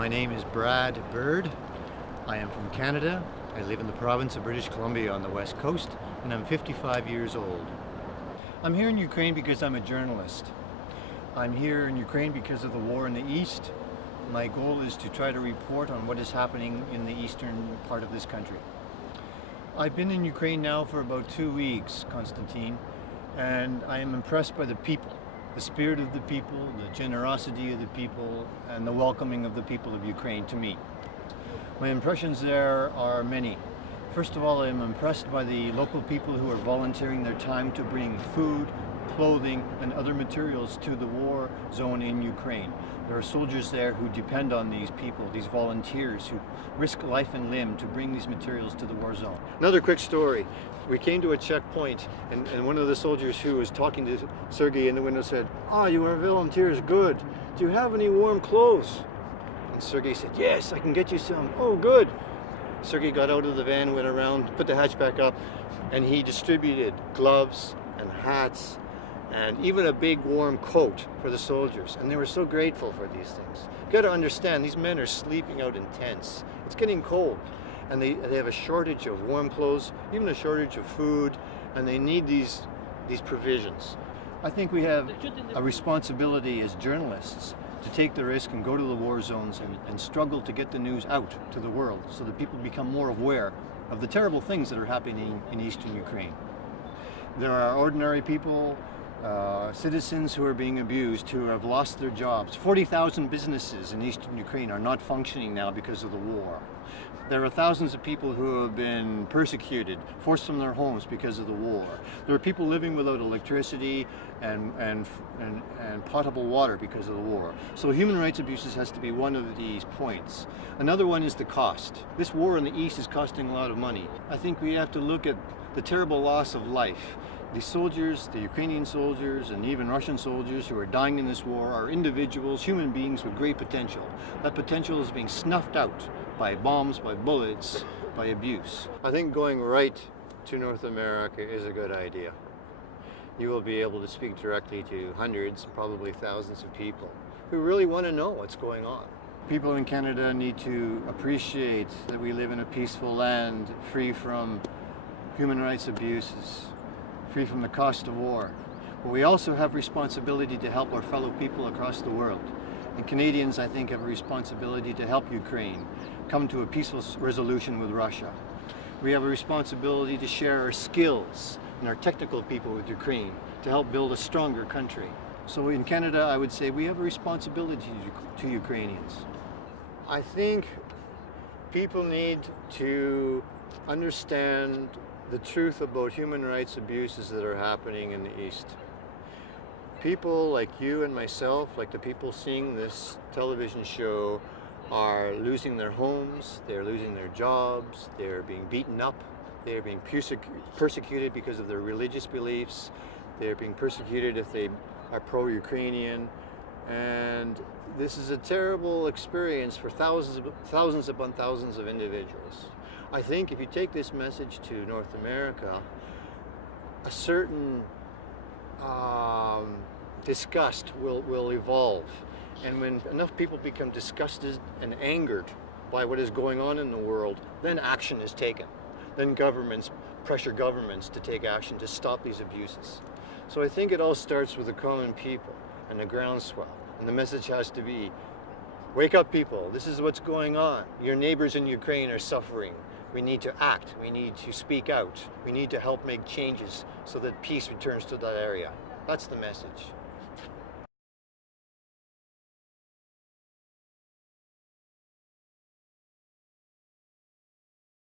My name is Brad Bird. I am from Canada. I live in the province of British Columbia on the west coast, and I'm 55 years old. I'm here in Ukraine because I'm a journalist. I'm here in Ukraine because of the war in the east. My goal is to try to report on what is happening in the eastern part of this country. I've been in Ukraine now for about 2 weeks, Konstantin, and I am impressed by the people, the spirit of the people, the generosity of the people, and the welcoming of the people of Ukraine to me. My impressions there are many. First of all, I am impressed by the local people who are volunteering their time to bring food, clothing, and other materials to the war zone in Ukraine. There are soldiers there who depend on these people, these volunteers who risk life and limb to bring these materials to the war zone. Another quick story. We came to a checkpoint and one of the soldiers who was talking to Sergei in the window said, "Ah, you are volunteers, good. Do you have any warm clothes?" And Sergei said, "Yes, I can get you some." "Oh, good." Sergei got out of the van, went around, put the hatch back up, and he distributed gloves and hats and even a big warm coat for the soldiers. And they were so grateful for these things. You got to understand, these men are sleeping out in tents. It's getting cold. And they have a shortage of warm clothes, even a shortage of food, and they need these provisions. I think we have a responsibility as journalists to take the risk and go to the war zones and struggle to get the news out to the world so that people become more aware of the terrible things that are happening in eastern Ukraine. There are ordinary people, citizens who are being abused, who have lost their jobs. 40,000 businesses in eastern Ukraine are not functioning now because of the war. There are thousands of people who have been persecuted, forced from their homes because of the war. There are people living without electricity and potable water because of the war. So human rights abuses has to be one of these points. Another one is the cost. This war in the east is costing a lot of money. I think we have to look at the terrible loss of life. The soldiers, the Ukrainian soldiers, and even Russian soldiers who are dying in this war are individuals, human beings with great potential. That potential is being snuffed out by bombs, by bullets, by abuse. I think going right to North America is a good idea. You will be able to speak directly to hundreds, probably thousands of people who really want to know what's going on. People in Canada need to appreciate that we live in a peaceful land, free from human rights abuses, free from the cost of war. But we also have responsibility to help our fellow people across the world. And Canadians, I think, have a responsibility to help Ukraine come to a peaceful resolution with Russia. We have a responsibility to share our skills and our technical people with Ukraine to help build a stronger country. So in Canada, I would say we have a responsibility to Ukrainians. I think people need to understand the truth about human rights abuses that are happening in the East. People like you and myself, like the people seeing this television show, are losing their homes, they're losing their jobs, they're being beaten up, they're being persecuted because of their religious beliefs, they're being persecuted if they are pro-Ukrainian, and this is a terrible experience for thousands upon thousands of individuals. I think if you take this message to North America, a certain disgust will evolve. And when enough people become disgusted and angered by what is going on in the world, then action is taken. Then governments pressure governments to take action to stop these abuses. So I think it all starts with the common people and the groundswell. And the message has to be, wake up people, this is what's going on. Your neighbors in Ukraine are suffering. We need to act, we need to speak out, we need to help make changes so that peace returns to that area. That's the message.